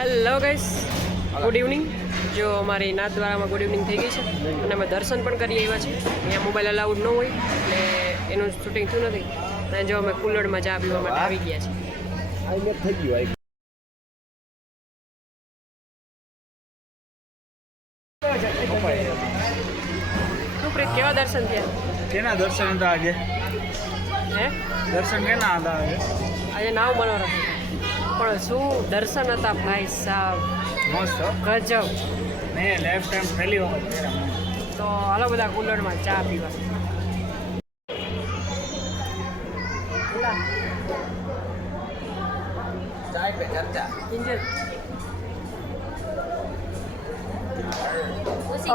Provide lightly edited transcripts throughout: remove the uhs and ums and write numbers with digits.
Hello guys, good evening. જો અમારી નાથ દ્વારામાં good evening થઈ ગઈ છે અને અમે દર્શન પણ કરી આવ્યા છીએ. અહીંયા મોબાઈલ અલાઉડ ન હોય એટલે એનું શૂટિંગ થયું નથી. અને જો અમે કુલ્લડમાં ચા પીવા માટે આવી ગયા છીએ. શું પ્રીત, કેવા દર્શન થયા? કેના દર્શન હતા આજે? હે, દર્શન કેના હતા આજે? આજે નાવ મનોરમ પણ શું દર્શન હતા ભાઈ સાહેબ, મસ્ત ગજબ. મેં લાઈફ ટાઈમ પહેલી વખત કર્યા. તો હાલો બધા કુલ્લડમાં ચા પીવા. ચાય પે ચર્ચા. કિંજલ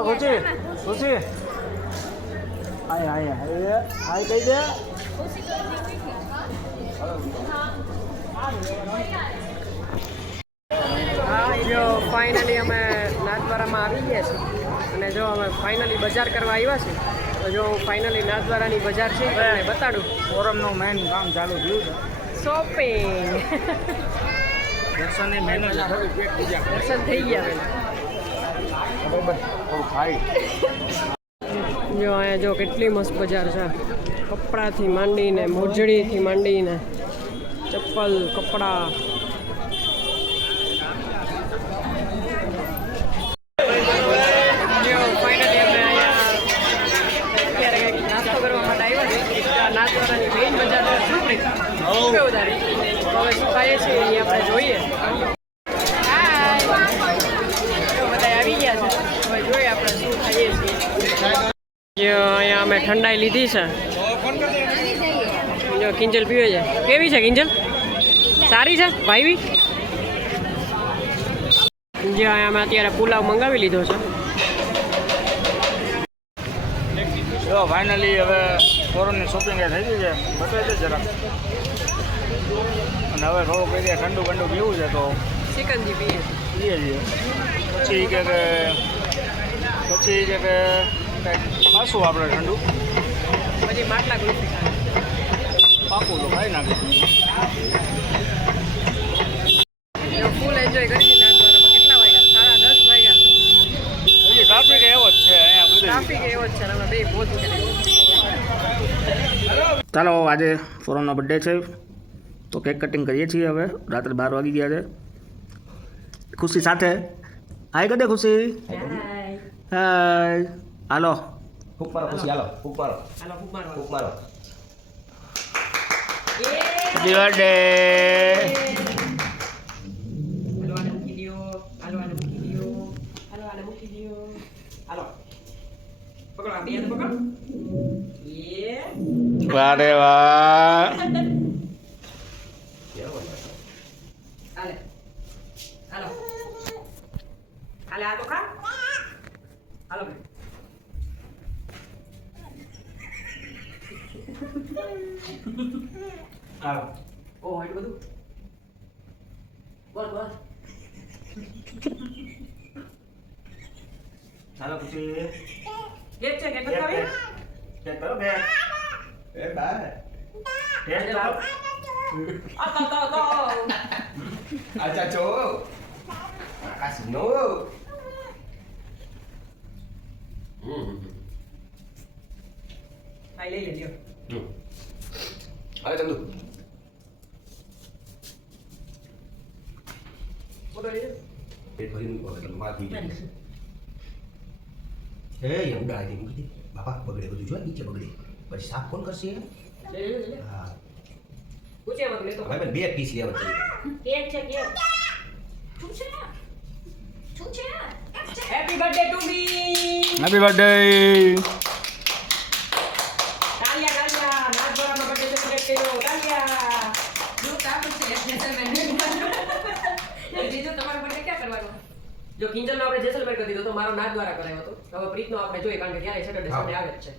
ખુશી ખુશી હાય હાય હાય હાય કહી દે. હા, જો ફાઇનલી અમે નાથદ્વારામાં આવી ગયા છીએ અને જો અમે ફાઇનલી બજાર કરવા આવ્યા છીએ. તો જો ફાઇનલી નાથદ્વારાની બજાર છે એ તમને બતાડું. ફોરમનું મેન કામ ચાલુ થયું છે. શોપિંગ દર્શનની મહેનત થોડી પેટ બીજા દર્શન થઈ ગયા પહેલાં. બરાબર થોડું ખાઈ. જો અહીંયા જો કેટલી મસ્ત બજાર છે. કપડાથી માંડીને, મોજડીથી માંડીને, ચપ્પલ, કપડાં. જો ફાઇનલી અમે અહીંયા અત્યારે કંઈક નાસ્તો કરવા માટે આવ્યા છીએ. નાથદ્વારાની મેઇન બજાર છે. શું પ્રીત? કેવું તારે? તો હવે શું ખાઈએ છીએ એ આપણે જોઈએ. જો બધા આવી ગયા છે. હવે જોઈએ આપણે શું ખાઈએ છીએ. જો અહીંયા અમે ઠંડાઈ લીધી છે. જો કિંજલ પીવે છે. કેવી છે કિંજલ? સારી છે ભાઈ? જો અહીંયા અમે અત્યારે પુલાવ મંગાવી લીધો છે. જો ફાઇનલી હવે ફોરમની શોપિંગ થઈ ગઈ છે. બતાવી દે જરાક. અને હવે થોડુંક કઈ ઠંડુ બંડુ પીવું છે તો ચિકનજી પીએ લઈએ છીએ. પછી કે કંઈક ખાશું આપણે ઠંડુ પછી માટલા ગુલ્ફી પાકું તો ખાઈ નાખીશું. જો ફૂલ એન્જોય કરી નાથદ્વારામાં. કેટલા વાગ્યા? 10:30 વાગ્યા. હજી ટ્રાફિક એવો જ છે અહીંયા બધું. ટ્રાફિક એવો જ છે. અમે બે પહોંચી ગયા. ચાલો આજે ફોરમનો બર્થડે છે તો કેક કટિંગ કરીએ છીએ. હવે રાત્રે 12 વાગી ગયા છે. ખુશી સાથે હાય કદે ખુશી. હાય હાલો ફૂક મારો ખુશી હાલો ફૂક મારો હાલો ફૂક મારો. ફૂક મારો હેપી બર્થડે. હાલો આને મૂકી દ્યો. હાલો આને મૂકી દ્યો. હાલો આને મૂકી દ્યો. હાલો પકડો, આ બેને પકડો. વારે વાહ. હાલે હાલો હાલે આ તો ખા. હાલો હાલો ઓ એટલું બધું બોલ બોલ. ચાલો ખુશી કેક છે, કેક બતાવી. કેક કરો કેક. એ બાય કેક કરો. આ તો આજા ચો આકાશ નો આઈ લઈ લ્યો. અરે ચંદુ ફોટો લેજો. પેટ ભરી મૂકો એટલે વાત થઈ ગઈ. હે એમ ઉડાડી મૂકી દે બાપા. બગડે બધું જો નીચે બગડે પછી સાફ કોણ કરશે? લે લે. હા પૂછે મત લે તો. ભાઈ બેન 2 પીસ લેવા છે. કેક છે cake. Happy birthday to me. Happy birthday. તાલિયા તાલિયા. નાથદ્વારામાં બર્થડે સેલિબ્રેટ કર્યો. તાલિયા. જો કાપું છે જેસલમેર. બીજું તમારો બર્થડે ક્યાં કરવાનો? જો કિંજલનો આપણે જેસલમેર કરી દીધો તો મારો નાથદ્વારા કરાયો હતો. હવે પ્રીતનો આપણે જોઈએ કારણ કે ત્યારે સેટરડે સન્ડે આવે જ છે.